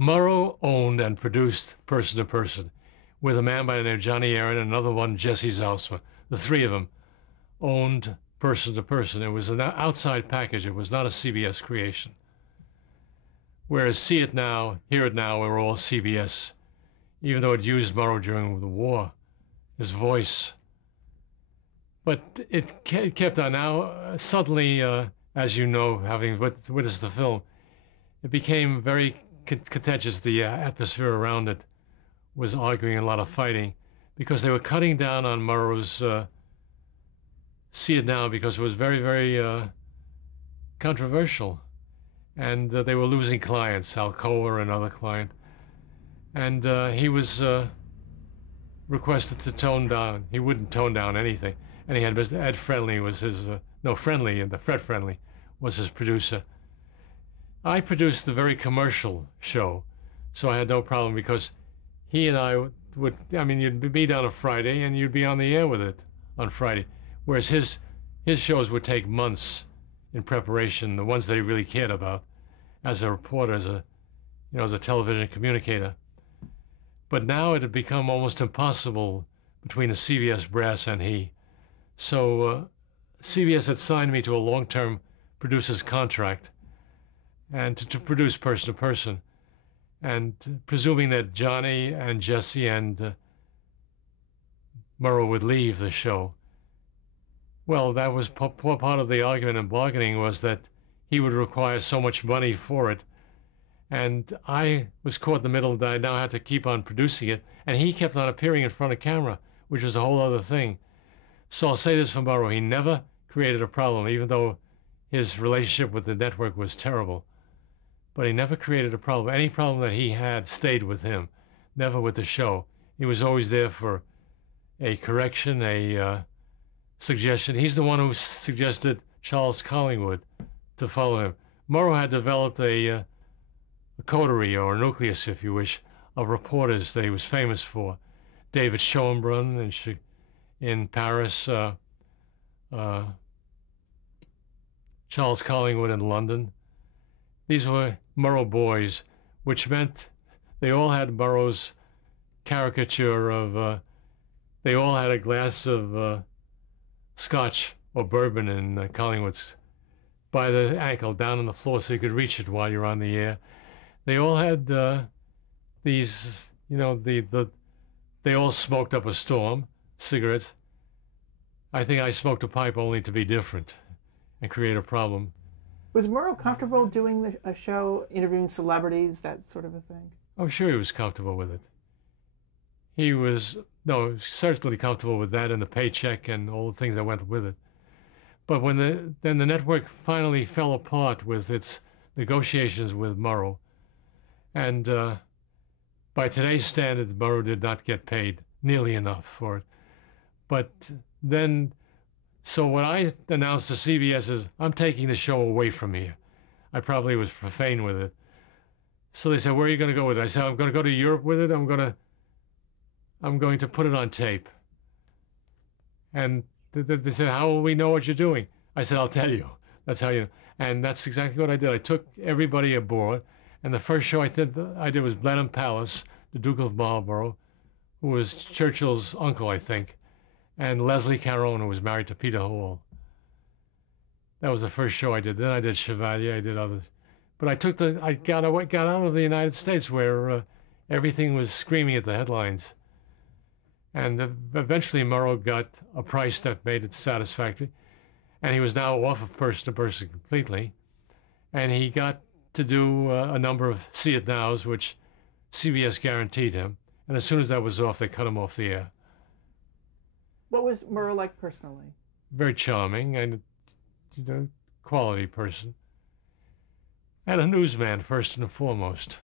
Murrow owned and produced Person to Person with a man by the name of Johnny Aaron and another one, Jesse Zausman. The three of them owned Person to Person. It was an outside package. It was not a CBS creation. Whereas See It Now, Hear It Now were all CBS, even though it used Murrow during the war, his voice. But it kept on. Now, suddenly, as you know, having witnessed the film, it became very contentious. The atmosphere around it was arguing, a lot of fighting, because they were cutting down on Murrow's See It Now because it was very, very controversial. And they were losing clients, Alcoa, another client. And he was requested to tone down. He wouldn't tone down anything. And he had Mr. Ed Friendly was his, Friendly, and the Fred Friendly was his producer. I produced the very commercial show, so I had no problem because he and I would, you'd meet on a Friday and you'd be on the air with it on Friday. Whereas his shows would take months in preparation, the ones that he really cared about, as a reporter, as a television communicator. But now it had become almost impossible between the CBS brass and he. So CBS had signed me to a long-term producer's contract and to produce Person to Person. And presuming that Johnny and Jesse and Murrow would leave the show, well, that was part of the argument and bargaining, was that he would require so much money for it. And I was caught in the middle that I now had to keep on producing it. And he kept on appearing in front of camera, which was a whole other thing. So I'll say this for Murrow. He never created a problem, even though his relationship with the network was terrible. But he never created a problem. Any problem that he had stayed with him, never with the show. He was always there for a correction, a suggestion. He's the one who suggested Charles Collingwood to follow him. Murrow had developed a coterie, or a nucleus, if you wish, of reporters that he was famous for. David Schoenbrunn in Paris, Charles Collingwood in London. These were Murrow boys, which meant they all had Murrow's caricature of, they all had a glass of scotch or bourbon in Collingwood's by the ankle down on the floor so you could reach it while you're on the air. They all had these, they all smoked up a storm, cigarettes. I think I smoked a pipe only to be different and create a problem. Was Murrow comfortable doing a show, interviewing celebrities, that sort of a thing? Oh, sure, he was comfortable with it. He was, certainly comfortable with that and the paycheck and all the things that went with it. But when then the network finally fell apart with its negotiations with Murrow, and by today's standards, Murrow did not get paid nearly enough for it. But then, so what I announced to CBS is, I'm taking the show away from here. I probably was profane with it. So they said, where are you going to go with it? I said, I'm going to go to Europe with it. I'm going to put it on tape. And they said, how will we know what you're doing? I said, I'll tell you. That's how you know. And that's exactly what I did. I took everybody aboard. And the first show I did was Blenheim Palace, the Duke of Marlborough, who was Churchill's uncle, I think, and Leslie Caron, who was married to Peter Hall. That was the first show I did. Then I did Chevalier, I did others. But I got out of the United States where everything was screaming at the headlines. And eventually Murrow got a price that made it satisfactory. And he was now off of Person to Person completely. And he got to do a number of See It Nows, which CBS guaranteed him. And as soon as that was off, they cut him off the air. What was Murrow like personally? Very charming and, quality person. And a newsman, first and foremost.